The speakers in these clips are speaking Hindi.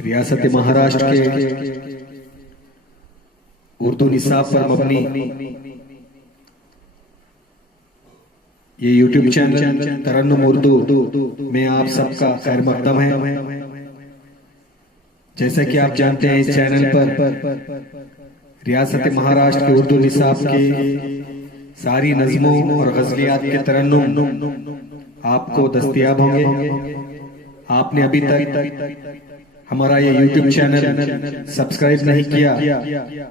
रियासत महाराष्ट्र के उर्दू निसाब पर मबनी ये यूट्यूब चैनल तरन्नुम उर्दू में आप सबका खैर मकदम है। जैसा कि आप जानते हैं, इस चैनल पर रियासत महाराष्ट्र के उर्दू निसाब की सारी नज़मों और गज़लियात के तरन्नुम आपको दस्तयाब होंगे। आपने अभी तक हमारा ये यूट्यूब चैनल सब्सक्राइब नहीं किया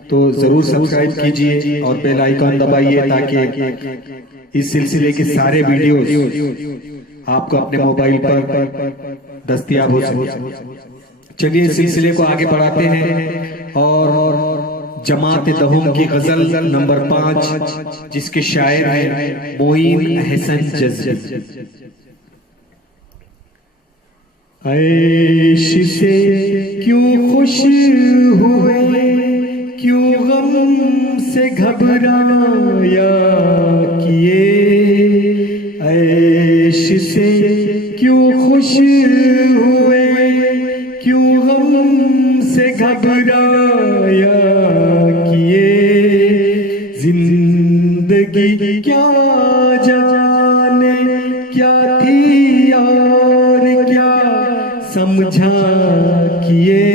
तो जरूर सब्सक्राइब कीजिए और बेल आइकॉन दबाइए ताकि इस सिलसिले के सारे वीडियोस आपको अपने मोबाइल पर दस्तयाब हो सके। चलिए इस सिलसिले को आगे बढ़ाते हैं और जमात दहोम की गजल नंबर 5, जिसके शायर हैं मोइन अहसन जज़्बी। ऐश से क्यों खुश हुए, क्यों गम से घबराया किए। ऐश से क्यों खुश हुए, क्यों गम से घबराया किए। जिंदगी क्या जाने क्या थी और क्या समझा किए।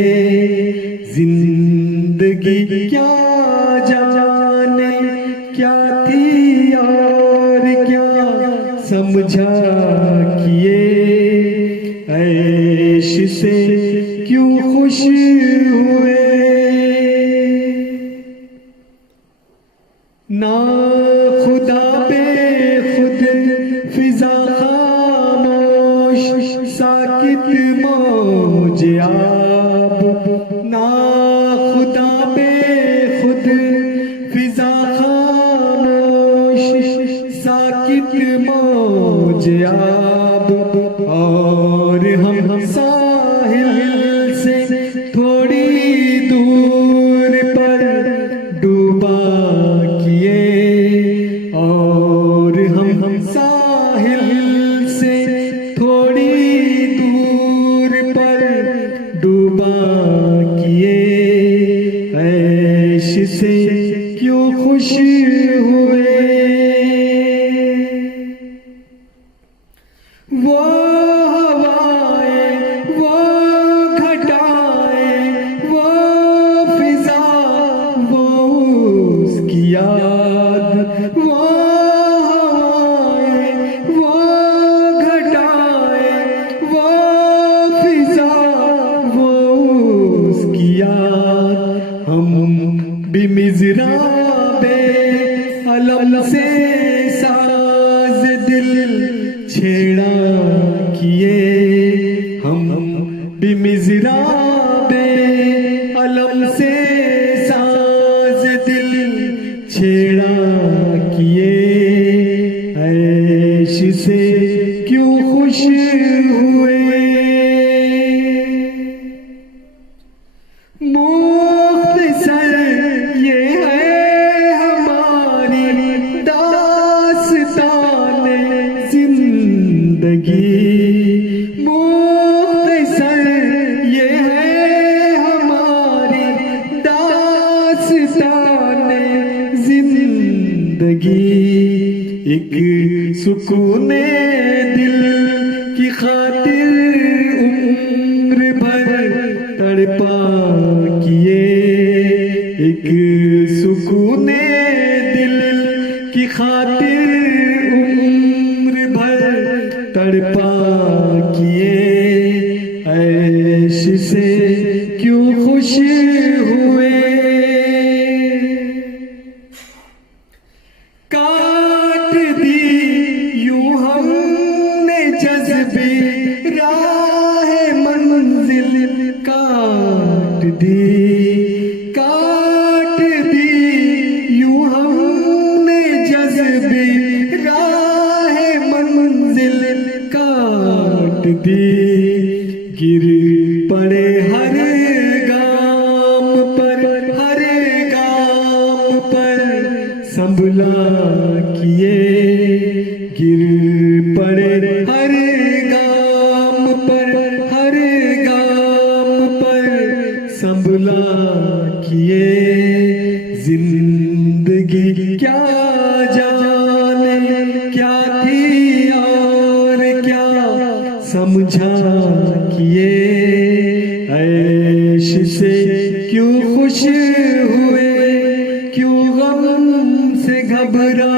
जिंदगी क्या जाने क्या थी और क्या समझा किए। ऐश से क्यों खुश हुए, ना खुदा पे खुद फिजा खामोश साकित मौज आब। ना खुदा पे खुद फिजा खामोश साकित मौज आब। और हम साहिल से थोड़ी दूर पर डूबा किए। और हम साहिल से थोड़ी दूर पर डूबा किए। ऐश से क्यों खुश हुए, वो हवाएं वो घटाएं वो फिजा वो उसकी याद। वो हवाएं वो घटाएं वो फिजा वो उसकी याद। हम भी मिज़राबे अलम से साज दिल छेड़ा किए। हम भी मिज़राबे अलम से साज दिल छेड़ा किए। ऐश से क्यों खुश हुए, मुख्तसर ये है हमारी दास्ताने जिंदगी। मुख्तसर ये है हमारी दास्ताने जिंदगी। एक सुकूने दिल की खातिर उम्र भर तड़पा किए। एक सुकूने दिल की खातिर उम्र भर तड़पा किए। ऐश से क्यों खुश हुए, काट दी यूं हमने जज्बे राह मंजिल काट दी। काट दी यूं हमने जज्बे राह मंजिल काट दी। गिर पड़े हर गाम पर संभला किए। गिर पड़े हर गाम पर क्या जाने क्या थी और क्या समझा किए ऐश से क्यों खुश हुए क्यों गम से घबरा